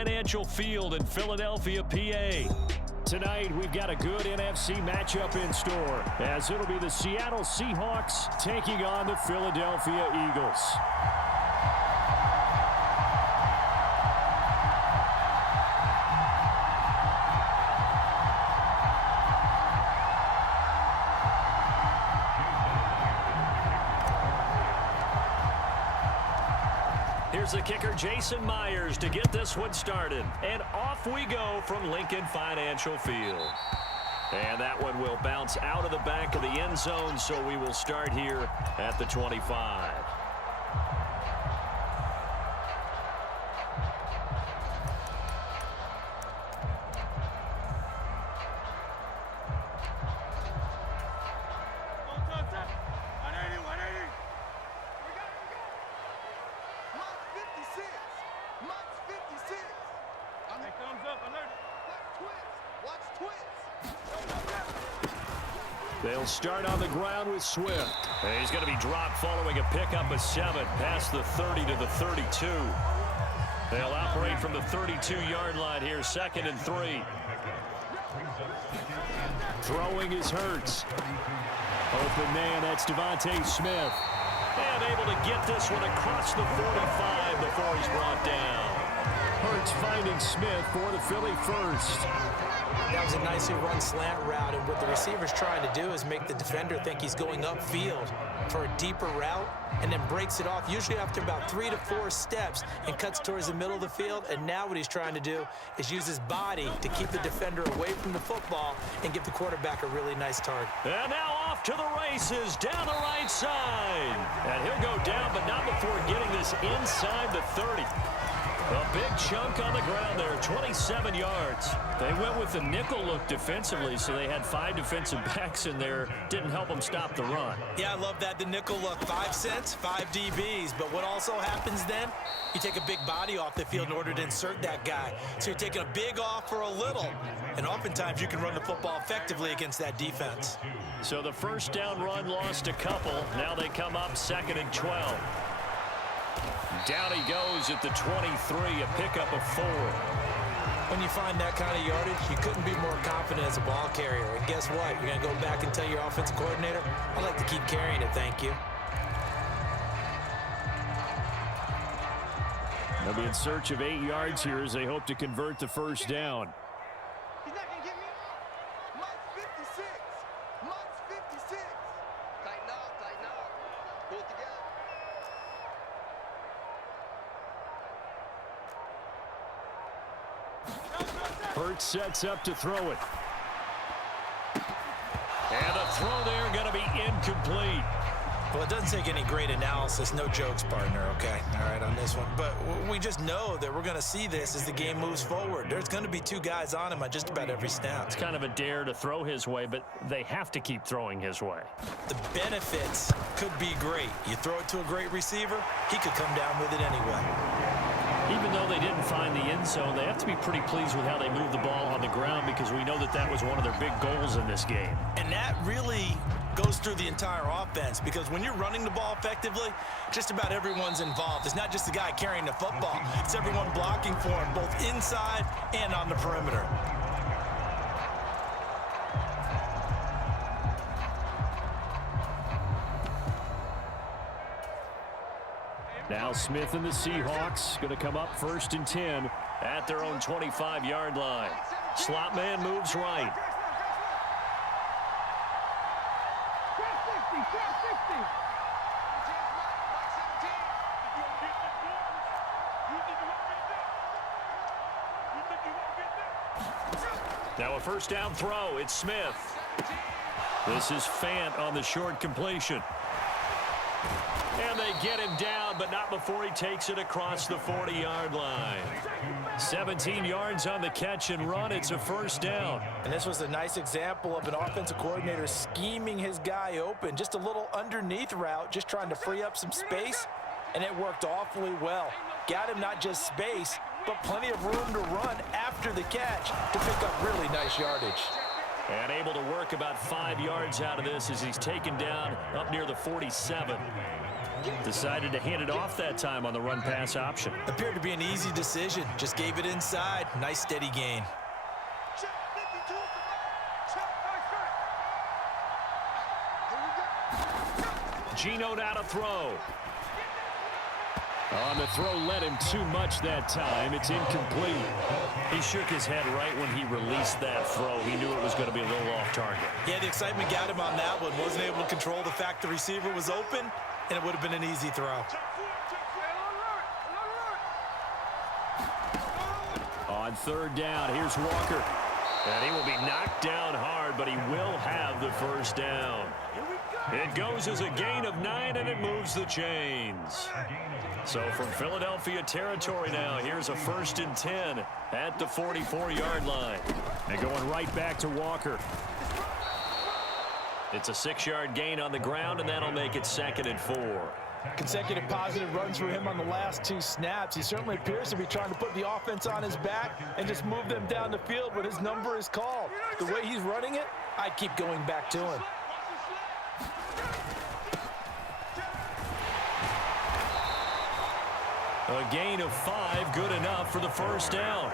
Financial Field in Philadelphia, PA. Tonight, we've got a good NFC matchup in store, as it'll be the Seattle Seahawks taking on the Philadelphia Eagles. Here's the kicker, Jason Myers, to get this one started. And off we go from Lincoln Financial Field. And that one will bounce out of the back of the end zone, so we will start here at the 25. They'll start on the ground with Swift. And he's going to be dropped following a pickup of 7 past the 30 to the 32. They'll operate from the 32-yard line here, 2nd and 3. Throwing is Hurts. Open man, that's Devontae Smith. And able to get this one across the 45 before he's brought down. Hurts finding Smith for the Philly first. That was a nicely run slant route, and what the receiver's trying to do is make the defender think he's going upfield for a deeper route, and then breaks it off, usually after about 3 to 4 steps, and cuts towards the middle of the field. And now what he's trying to do is use his body to keep the defender away from the football and give the quarterback a really nice target. And now off to the races, down the right side. And he'll go down, but not before getting this inside the 30. A big chunk on the ground there, 27 yards. They went with the nickel look defensively, so they had 5 defensive backs in there. Didn't help them stop the run. Yeah, I love that, the nickel look. 5 cents, 5 DBs. But what also happens then, you take a big body off the field in order to insert that guy. So you're taking a big off for a little. And oftentimes you can run the football effectively against that defense. So the first down run lost a couple. Now they come up 2nd and 12. Down he goes at the 23, a pickup of 4. When you find that kind of yardage, you couldn't be more confident as a ball carrier. And guess what? You're going to go back and tell your offensive coordinator, I'd like to keep carrying it, thank you. They'll be in search of 8 yards here as they hope to convert the first down. He's not going to get me. Mike's 56. Mike's 56. Tighten up, tighten up. Pull it together. Hurts sets up to throw it. And the throw there going to be incomplete. Well, it doesn't take any great analysis. No jokes, partner, okay? All right, on this one. But we just know that we're going to see this as the game moves forward. There's going to be 2 guys on him on just about every snap. It's kind of a dare to throw his way, but they have to keep throwing his way. The benefits could be great. You throw it to a great receiver, he could come down with it anyway. Even though they didn't find the end zone, they have to be pretty pleased with how they moved the ball on the ground, because we know that that was one of their big goals in this game. And that really goes through the entire offense, because when you're running the ball effectively, just about everyone's involved. It's not just the guy carrying the football. It's everyone blocking for him, both inside and on the perimeter. Now Smith and the Seahawks going to come up 1st and 10 at their own 25-yard line. Slot man moves right. Now a first down throw. It's Smith. This is Fant on the short completion. And they get him down, but not before he takes it across the 40-yard line. 17 yards on the catch and run. It's a first down. And this was a nice example of an offensive coordinator scheming his guy open. Just a little underneath route, just trying to free up some space, and it worked awfully well. Got him not just space, but plenty of room to run after the catch to pick up really nice yardage. And able to work about 5 yards out of this as he's taken down up near the 47. Decided to hand it off that time on the run-pass option. Appeared to be an easy decision. Just gave it inside. Nice, steady gain. Geno now to throw. On the throw, led him too much that time. It's incomplete. He shook his head right when he released that throw. He knew it was going to be a little off target. Yeah, the excitement got him on that one. Wasn't able to control the fact the receiver was open, and it would have been an easy throw. On third down, here's Walker. And he will be knocked down hard, but he will have the first down. It goes as a gain of 9, and it moves the chains. So from Philadelphia territory now, here's a 1st and 10 at the 44-yard line. And going right back to Walker. It's a 6-yard gain on the ground, and that'll make it 2nd and 4. Consecutive positive runs for him on the last 2 snaps. He certainly appears to be trying to put the offense on his back and just move them down the field when his number is called. The way he's running it, I'd keep going back to him. A gain of 5, good enough for the first down.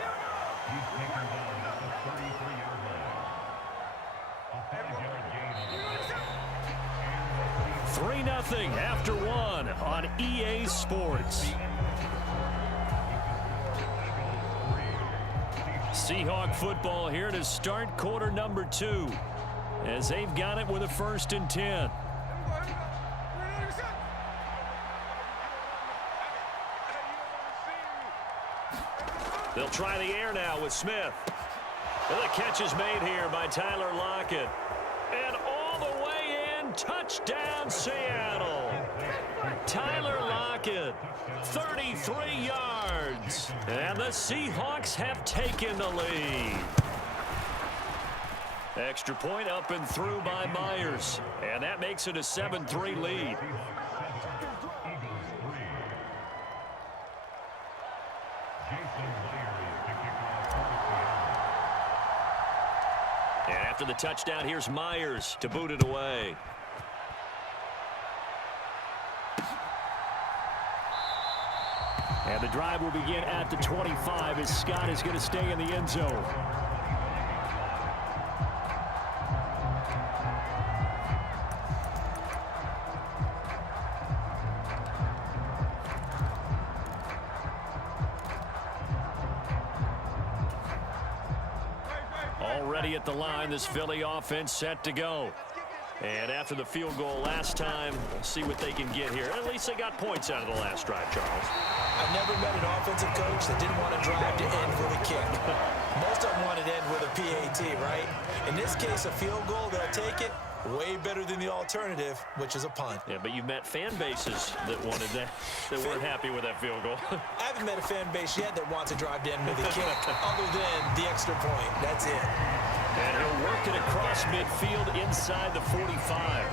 Three 3-0 after 1 on EA Sports. Seahawk football here to start quarter number 2 as they've got it with a 1st and 10. They'll try the air now with Smith. And the catch is made here by Tyler Lockett. And all the way in, touchdown Seattle. Tyler Lockett, 33 yards. And the Seahawks have taken the lead. Extra point up and through by Myers. And that makes it a 7-3 lead. And after the touchdown, here's Myers to boot it away. And the drive will begin at the 25 as Scott is going to stay in the end zone. Already at the line, this Philly offense set to go. And after the field goal last time, we'll see what they can get here. At least they got points out of the last drive, Charles. I've never met an offensive coach that didn't want to drive to end with a kick. Most of them want to end with a PAT, right? In this case, a field goal, they'll take it. Way better than the alternative, which is a punt. Yeah, but you've met fan bases that wanted that, that weren't happy with that field goal. I haven't met a fan base yet that wants to drive to end with a kick, other than the extra point. That's it. And he'll work it across midfield inside the 45.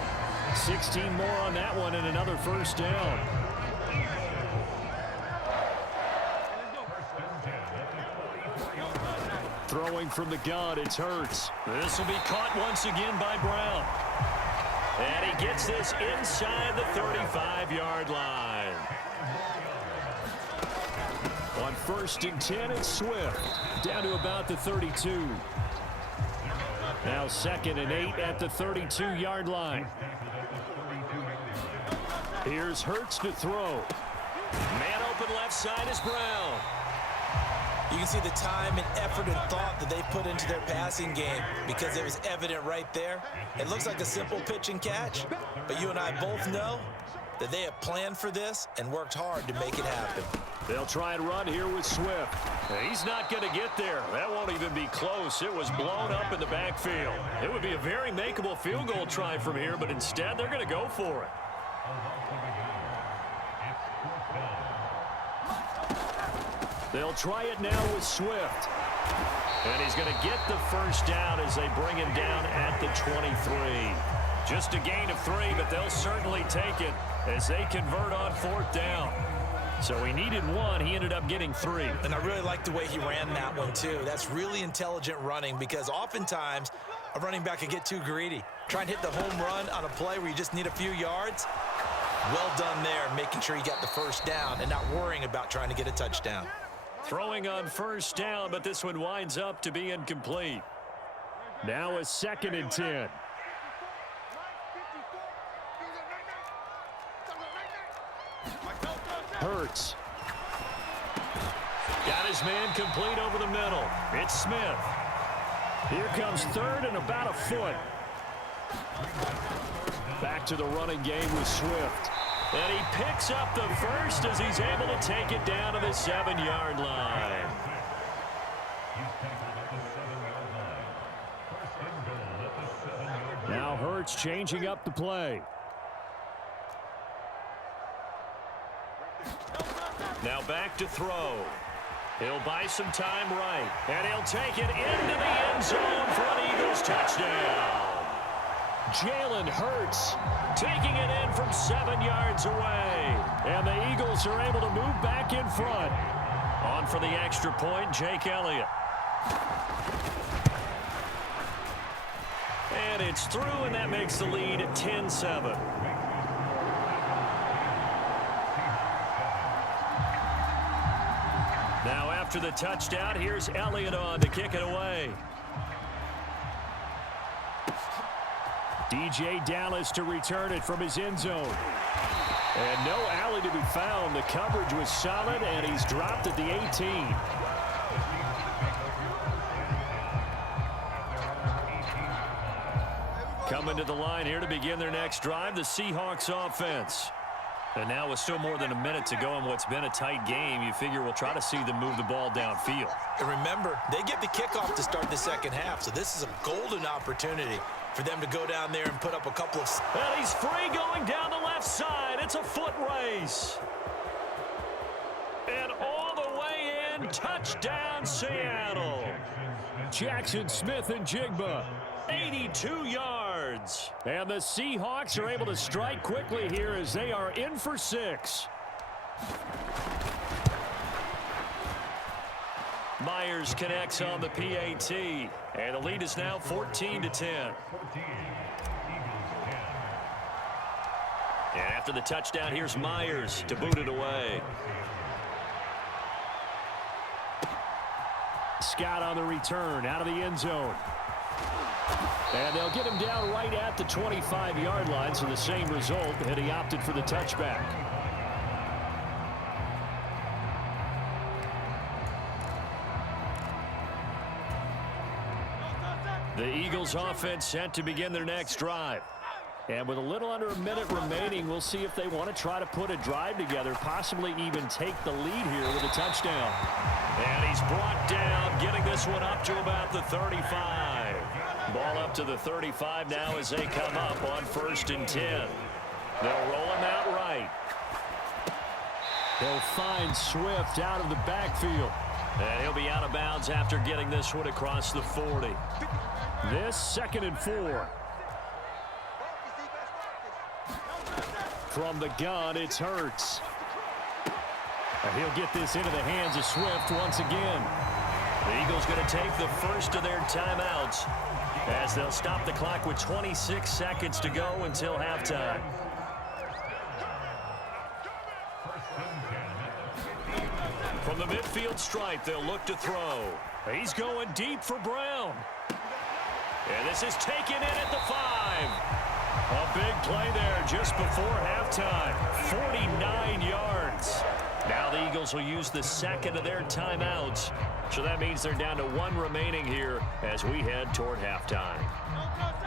16 more on that one and another first down. Throwing from the gun, it's Hurts. This will be caught once again by Brown. And he gets this inside the 35-yard line. On 1st and 10, it's Swift. Down to about the 32. Now 2nd and 8 at the 32-yard line. Here's Hurts to throw. Man open left side is Brown. You can see the time and effort and thought that they put into their passing game because it was evident right there. It looks like a simple pitch and catch, but you and I both know that they have planned for this and worked hard to make it happen. They'll try and run here with Swift. He's not going to get there. That won't even be close. It was blown up in the backfield. It would be a very makeable field goal try from here, but instead they're going to go for it. They'll try it now with Swift. And he's going to get the first down as they bring him down at the 23. Just a gain of 3, but they'll certainly take it as they convert on 4th down. So he needed 1. He ended up getting 3. And I really like the way he ran that one, too. That's really intelligent running because oftentimes a running back can get too greedy. Try and hit the home run on a play where you just need a few yards. Well done there, making sure he got the first down and not worrying about trying to get a touchdown. Throwing on first down, but this one winds up to be incomplete. Now a 2nd and 10. Hurts. Got his man complete over the middle. It's Smith. Here comes 3rd and about a foot. Back to the running game with Swift. And he picks up the first as he's able to take it down to the 7-yard line. Now Hurts changing up the play. Now back to throw. He'll buy some time right. And he'll take it into the end zone for an Eagles touchdown. Jalen Hurts taking it in from 7 yards away. And the Eagles are able to move back in front. On for the extra point, Jake Elliott. And it's through, and that makes the lead 10-7. Now after the touchdown, here's Elliott on to kick it away. DJ Dallas to return it from his end zone. And no alley to be found. The coverage was solid, and he's dropped at the 18. Coming to the line here to begin their next drive, the Seahawks offense. And now with still more than a minute to go in what's been a tight game, you figure we'll try to see them move the ball downfield. And remember, they get the kickoff to start the second half, so this is a golden opportunity for them to go down there and put up a couple of... And he's free going down the left side. It's a foot race. And all the way in, touchdown Seattle. Jackson Smith and Jigba, 82 yards. And the Seahawks are able to strike quickly here as they are in for 6. Myers connects on the PAT, and the lead is now 14-10. And after the touchdown, here's Myers to boot it away. Scott on the return out of the end zone. And they'll get him down right at the 25-yard line, so the same result, and he opted for the touchback. The Eagles offense set to begin their next drive. And with a little under a minute remaining, we'll see if they want to try to put a drive together, possibly even take the lead here with a touchdown. And he's brought down, getting this one up to about the 35. Ball up to the 35 now as they come up on 1st and 10. They'll roll him out right. They'll find Swift out of the backfield. And he'll be out of bounds after getting this one across the 40. This 2nd and 4. From the gun, it's Hurts. And he'll get this into the hands of Swift once again. The Eagles going to take the first of their timeouts as they'll stop the clock with 26 seconds to go until halftime. From the midfield stripe, they'll look to throw. He's going deep for Brown. And this is taken in at the 5. A big play there just before halftime. 49 yards. Now the Eagles will use the 2nd of their timeouts. So that means they're down to 1 remaining here as we head toward halftime.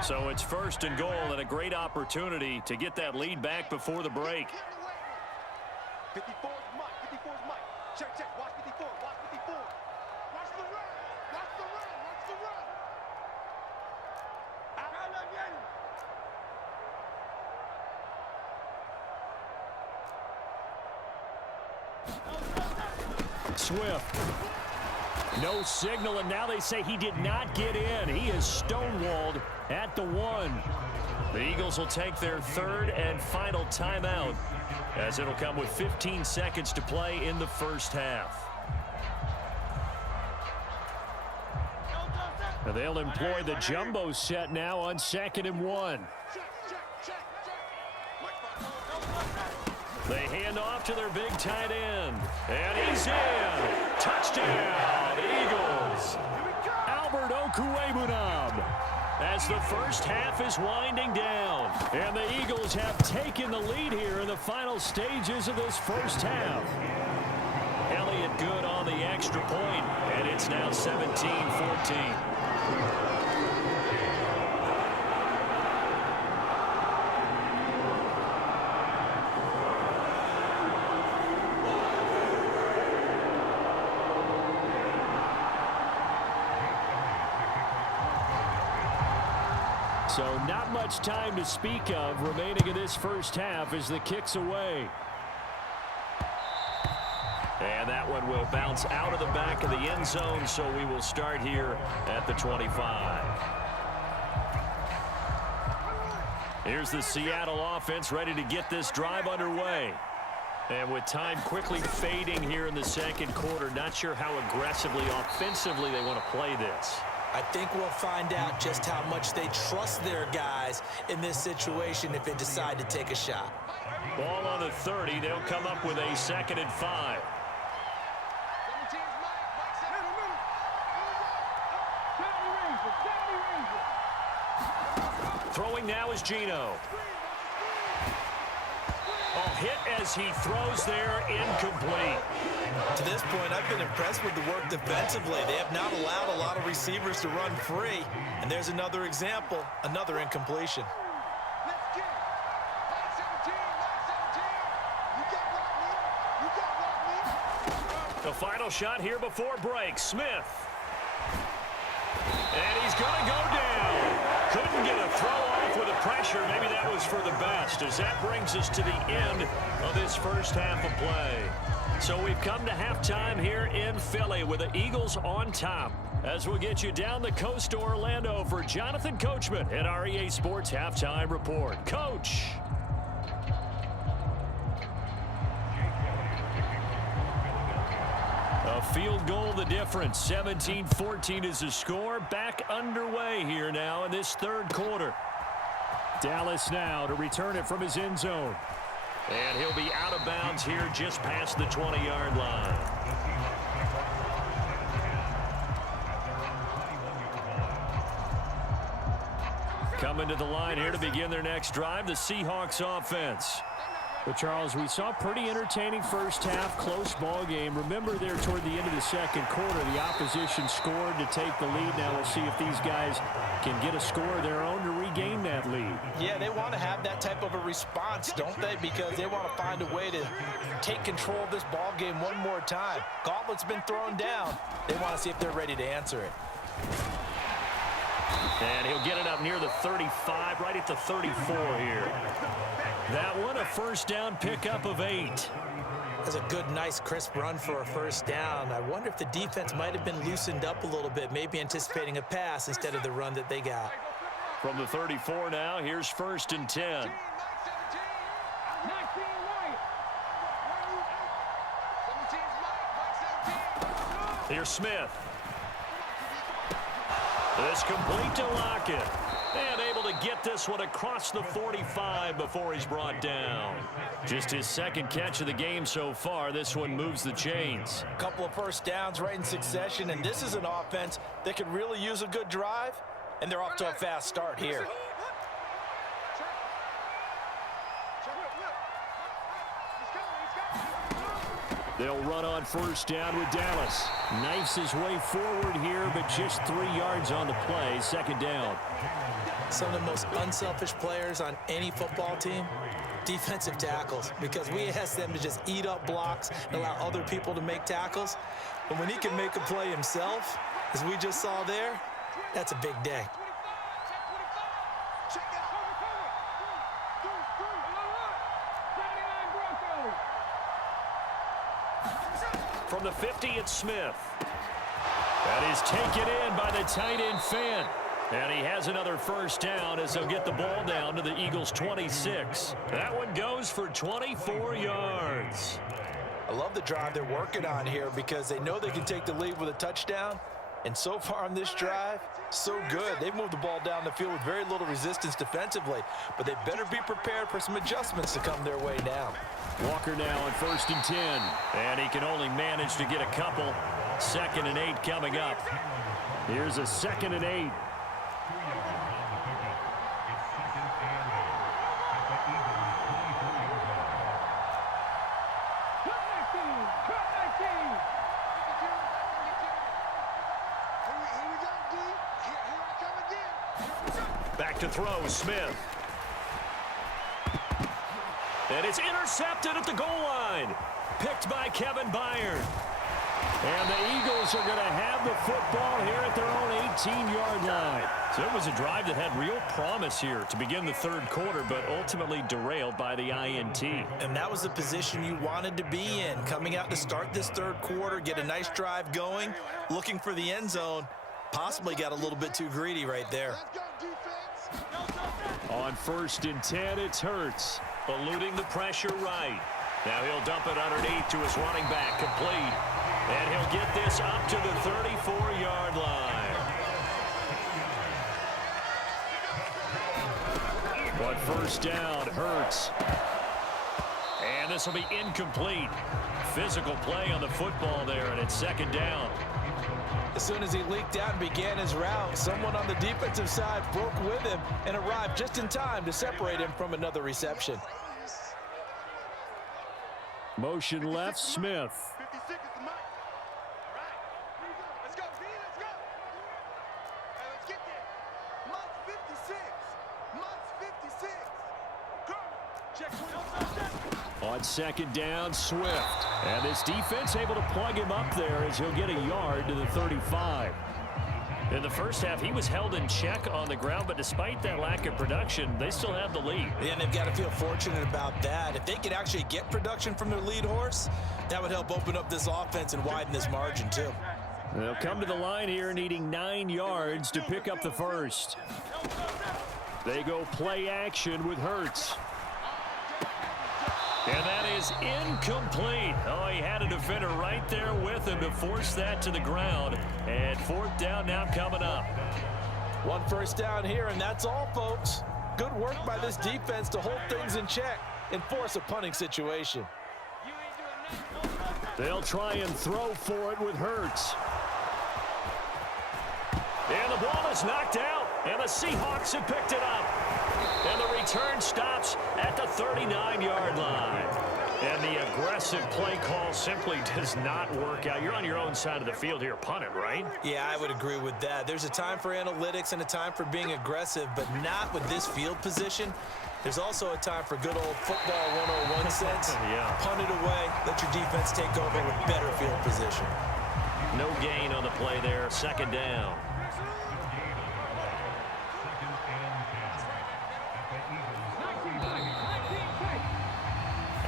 So it's 1st and goal and a great opportunity to get that lead back before the break. 54 is Mike. 54 is Mike. Check, check. Watch 54. Watch 54. Watch the run. Watch the run. Watch the run. Swift. No signal, and now they say he did not get in. He is stonewalled at the 1. The Eagles will take their 3rd and final timeout as it'll come with 15 seconds to play in the first half. And they'll employ the jumbo set now on 2nd and 1. Check, check, check, check. They hand off to their big tight end. And he's in. Touchdown, Eagles. Albert Okwuegbunam. As the first half is winding down. And the Eagles have taken the lead here in the final stages of this first half. Elliott good on the extra point, and it's now 17-14. So not much time to speak of remaining in this first half as the kick's away. And that one will bounce out of the back of the end zone, so we will start here at the 25. Here's the Seattle offense ready to get this drive underway. And with time quickly fading here in the second quarter, not sure how aggressively, offensively they want to play this. I think we'll find out just how much they trust their guys in this situation if they decide to take a shot. Ball on the 30. They'll come up with a 2nd and 5. Throwing now is Geno. Hit as he throws there, incomplete. To this point, I've been impressed with the work defensively. They have not allowed a lot of receivers to run free. And there's another example, another incompletion. The final shot here before break. Smith. And he's going to go down. Couldn't get a throw off with the pressure. Maybe that was for the best, as that brings us to the end of this first half of play. So we've come to halftime here in Philly with the Eagles on top. As we'll get you down the coast to Orlando for Jonathan Coachman at our EA Sports Halftime Report. Coach. A field goal the difference. 17-14 is the score. Back underway here now in this third quarter. Dallas now to return it from his end zone. And he'll be out of bounds here just past the 20-yard line. Coming to the line here to begin their next drive, the Seahawks offense. But, Charles, we saw a pretty entertaining first half, close ball game. Remember there toward the end of the second quarter, the opposition scored to take the lead. Now we'll see if these guys can get a score of their own to regain that lead. Yeah, they want to have that type of a response, don't they? Because they want to find a way to take control of this ball game one more time. Gauntlet's been thrown down. They want to see if they're ready to answer it. And he'll get it up near the 35, right at the 34 here. That one, a first down pickup of 8. That's a good, nice, crisp run for a first down. I wonder if the defense might have been loosened up a little bit, maybe anticipating a pass instead of the run that they got. From the 34 now, here's 1st and 10. Here's Smith. It's complete to Lockett. And able to get this one across the 45 before he's brought down. Just his second catch of the game so far. This one moves the chains. A couple of first downs right in succession, and this is an offense that could really use a good drive, and they're off to a fast start here. They'll run on first down with Dallas. Knifes his way forward here, but just 3 yards on the play. 2nd down. Some of the most unselfish players on any football team, defensive tackles, because we ask them to just eat up blocks and allow other people to make tackles. But when he can make a play himself, as we just saw there, that's a big day. From the 50, it's Smith. That is taken in by the tight end Fant. And he has another first down as they'll get the ball down to the Eagles' 26. That one goes for 24 yards. I love the drive they're working on here because they know they can take the lead with a touchdown, And so far on this drive, so good. They've moved the ball down the field with very little resistance defensively, but they better be prepared for some adjustments to come their way now. Walker now on 1st and 10, and he can only manage to get a couple. 2nd and 8 coming up. Here's a 2nd and 8. Back to throw, Smith. And it's intercepted at the goal line. Picked by Kevin Byard. And the Eagles are going to have the football here at their own 18-yard line. So it was a drive that had real promise here to begin the 3rd quarter, but ultimately derailed by the INT. And that was the position you wanted to be in. Coming out to start this 3rd quarter, get a nice drive going, looking for the end zone. Possibly got a little bit too greedy right there. On 1st and 10, it's Hurts, eluding the pressure right. Now he'll dump it underneath to his running back, complete. And he'll get this up to the 34-yard line. On 1st down, Hurts. And this will be incomplete. Physical play on the football there, and it's 2nd down. As soon as he leaked out and began his route, someone on the defensive side broke with him and arrived just in time to separate him from another reception. Motion left, Smith. 56 is the mark. All right. Let's go, B, let's go. Hey, let's get there. Month 56. Month 56. Check. On 2nd down, Swift. And this defense able to plug him up there as he'll get a yard to the 35. In the first half, he was held in check on the ground, but despite that lack of production, they still have the lead. Yeah, and they've got to feel fortunate about that. If they could actually get production from their lead horse, that would help open up this offense and widen this margin, too. They'll come to the line here needing 9 yards to pick up the first. They go play action with Hurts. And that is incomplete. Oh, he had a defender right there with him to force that to the ground. And 4th down now coming up. 1 first down here, and that's all, folks. Good work by this defense to hold things in check and force a punting situation. They'll try and throw for it with Hurts. And the ball is knocked out, and the Seahawks have picked it up. And the return stops at the 39-yard line. And the aggressive play call simply does not work out. You're on your own side of the field here, punting, right? Yeah, I would agree with that. There's a time for analytics and a time for being aggressive, but not with this field position. There's also a time for good old football 101 sense. Yeah. Punt it away, let your defense take over with better field position. No gain on the play there, 2nd down.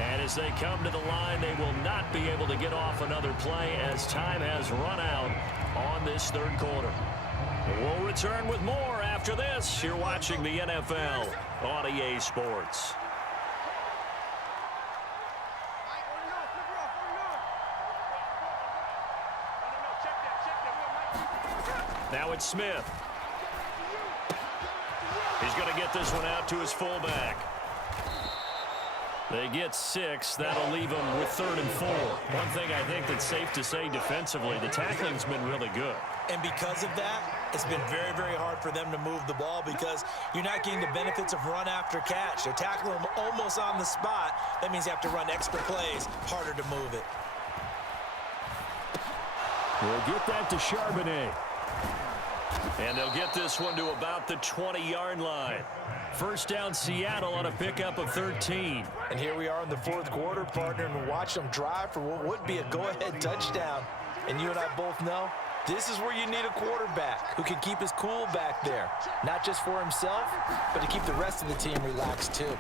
And as they come to the line, they will not be able to get off another play as time has run out on this 3rd quarter. We'll return with more after this. You're watching the NFL on EA Sports. Now it's Smith. He's going to get this one out to his fullback. They get 6. That'll leave them with 3rd and 4. One thing I think that's safe to say defensively, the tackling's been really good. And because of that, it's been very, very hard for them to move the ball because you're not getting the benefits of run after catch. They're tackling them almost on the spot. That means you have to run extra plays, harder to move it. We'll get that to Charbonnet. And they'll get this one to about the 20-yard line. 1st down, Seattle on a pickup of 13. And here we are in the 4th quarter, partner, and watch them drive for what would be a go-ahead touchdown. And you and I both know this is where you need a quarterback who can keep his cool back there, not just for himself, but to keep the rest of the team relaxed too.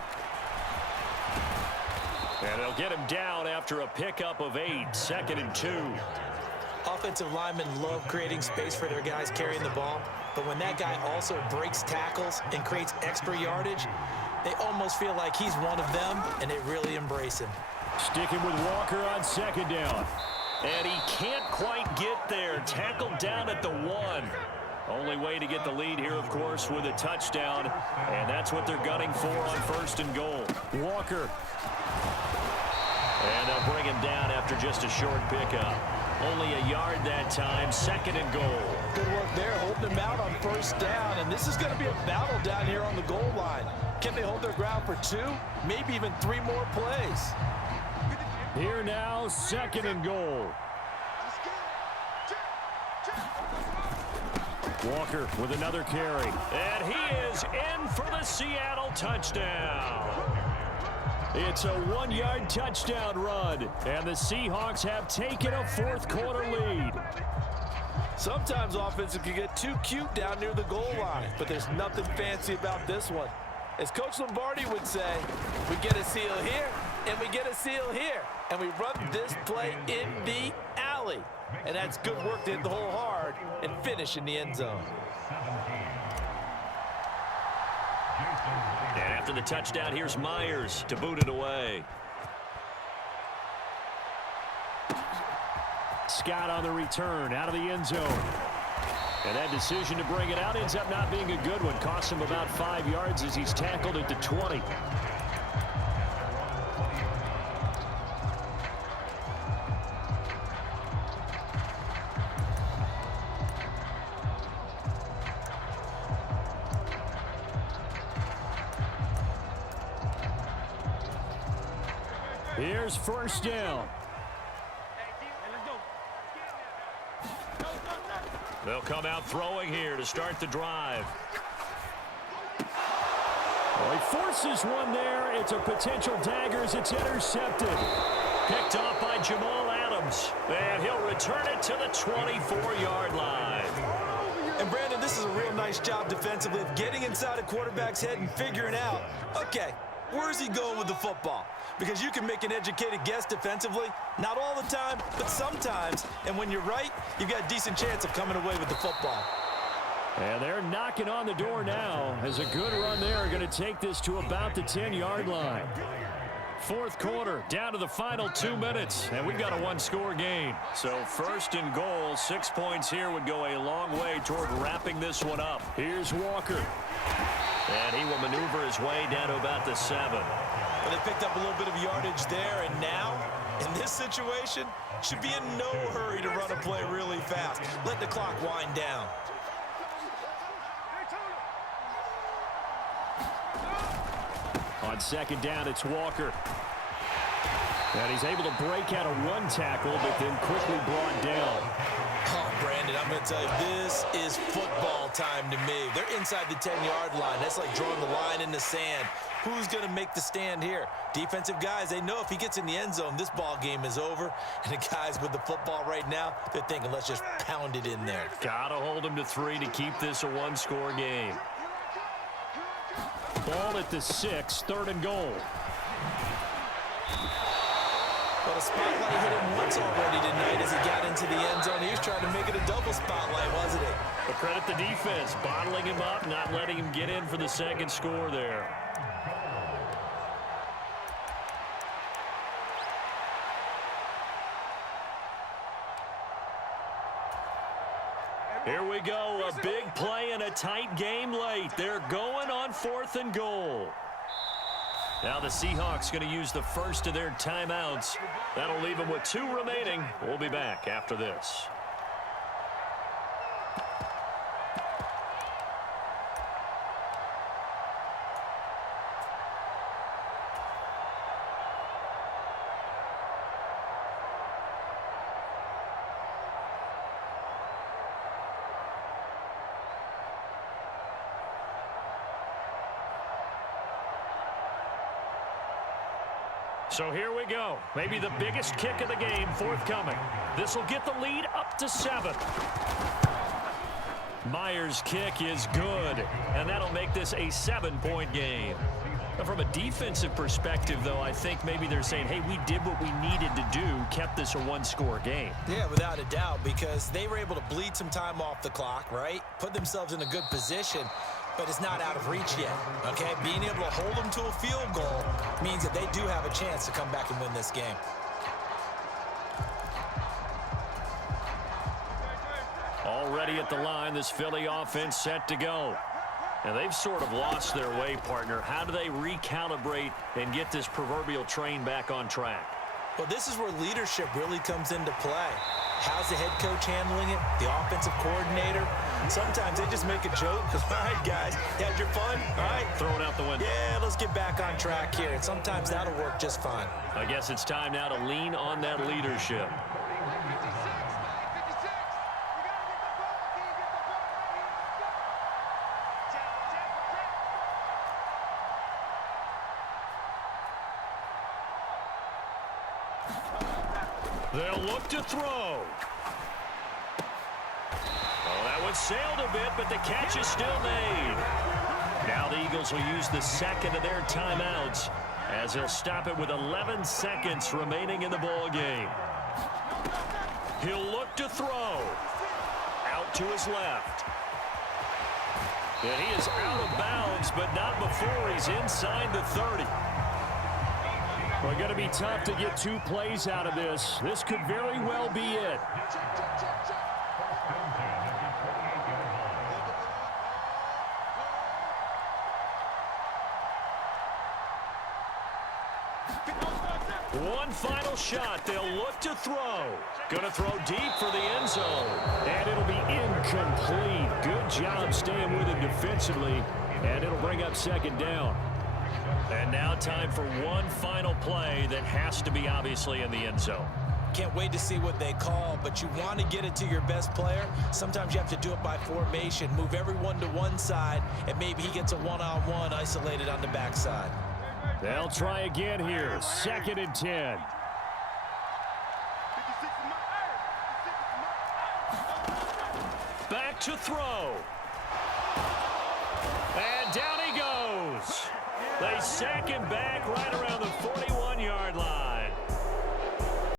And they'll get him down after a pickup of 8, 2nd and 2. Offensive linemen love creating space for their guys carrying the ball, but when that guy also breaks tackles and creates extra yardage, they almost feel like he's one of them, and they really embrace him. Sticking with Walker on 2nd down. And he can't quite get there. Tackled down at the 1. run. Only way to get the lead here, of course, with a touchdown. And that's what they're gunning for on 1st and goal. Walker. And they'll bring him down after just a short pickup. Only a yard that time, 2nd and goal. Good work there, holding him out on 1st down. And this is going to be a battle down here on the goal line. Can they hold their ground for 2, maybe even 3 more plays? Here now, 2nd and goal. Walker with another carry. And he is in for the Seattle touchdown. It's a 1-yard touchdown run. And the Seahawks have taken a 4th quarter lead. Sometimes offenses can get too cute down near the goal line, but there's nothing fancy about this one. As Coach Lombardi would say, we get a seal here, and we get a seal here. And we run this play in the alley. And that's good work to hit the hole hard and finish in the end zone. And after the touchdown, here's Myers to boot it away. Scott on the return out of the end zone. And that decision to bring it out ends up not being a good one. Costs him about 5 yards as he's tackled at the 20. Here's 1st down. They'll come out throwing here to start the drive. Well, he forces one there. It's a potential dagger as it's intercepted. Picked off by Jamal Adams. And he'll return it to the 24-yard line. And Brandon, this is a real nice job defensively of getting inside a quarterback's head and figuring out, okay, where's he going with the football? Because you can make an educated guess defensively, not all the time, but sometimes. And when you're right, you've got a decent chance of coming away with the football. And they're knocking on the door now as a good run there going to take this to about the 10-yard line. 4th quarter, down to the final 2 minutes, and we've got a 1-score game. So 1st and goal, 6 points here would go a long way toward wrapping this one up. Here's Walker. And he will maneuver his way down to about the 7. Well, they picked up a little bit of yardage there, and now, in this situation, should be in no hurry to run a play really fast. Let the clock wind down. On 2nd down, it's Walker. And he's able to break out of 1 tackle, but then quickly brought down. Oh, Brandon, I'm going to tell you, this is football time to me. They're inside the 10-yard line. That's like drawing the line in the sand. Who's going to make the stand here? Defensive guys, they know if he gets in the end zone, this ball game is over. And the guys with the football right now, they're thinking, let's just pound it in there. Got to hold him to 3 to keep this a 1-score game. Ball at the 6, 3rd and goal. Well, the spotlight hit him once already tonight as he got into the end zone. He was trying to make it a double spotlight, wasn't he? But credit the defense, bottling him up, not letting him get in for the 2nd score there. Here we go, a big play and a tight game late. They're going on 4th and goal. Now the Seahawks going to use the first of their timeouts. That'll leave them with 2 remaining. We'll be back after this. So here we go. Maybe the biggest kick of the game forthcoming. This will get the lead up to 7. Myers' kick is good, and that'll make this a 7-point game. Now, from a defensive perspective, though, I think maybe they're saying, hey, we did what we needed to do, kept this a 1-score game. Yeah, without a doubt, because they were able to bleed some time off the clock, right? Put themselves in a good position. But it's not out of reach yet, okay? Being able to hold them to a field goal means that they do have a chance to come back and win this game. Already ready at the line. This Philly offense set to go. And they've sort of lost their way, partner. How do they recalibrate and get this proverbial train back on track? Well, this is where leadership really comes into play. How's the head coach handling it? The offensive coordinator? Sometimes they just make a joke. All right, guys, you had your fun? All right. Throw it out the window. Yeah, let's get back on track here. And sometimes that'll work just fine. I guess it's time now to lean on that leadership. 56, 56. You got to get the ball. Can you get the ball right here? Let's go. Check, check, check. They'll look to throw. Oh, that one sailed a bit, but the catch is still made. Now the Eagles will use the second of their timeouts as they'll stop it with 11 seconds remaining in the ball game. He'll look to throw. Out to his left. And he is out of bounds, but not before he's inside the 30. Well, going to be tough to get 2 plays out of this. This could very well be it. One final shot. They'll look to throw. Going to throw deep for the end zone. And it'll be incomplete. Good job staying with him defensively. And it'll bring up second down. And now time for one final play that has to be obviously in the end zone. Can't wait to see what they call, but you want to get it to your best player. Sometimes you have to do it by formation. Move everyone to one side, and maybe he gets a one-on-one isolated on the backside. They'll try again here. 2nd and 10. 56 is my. Back to throw. And down he goes. They sack him back right around the 41-yard line.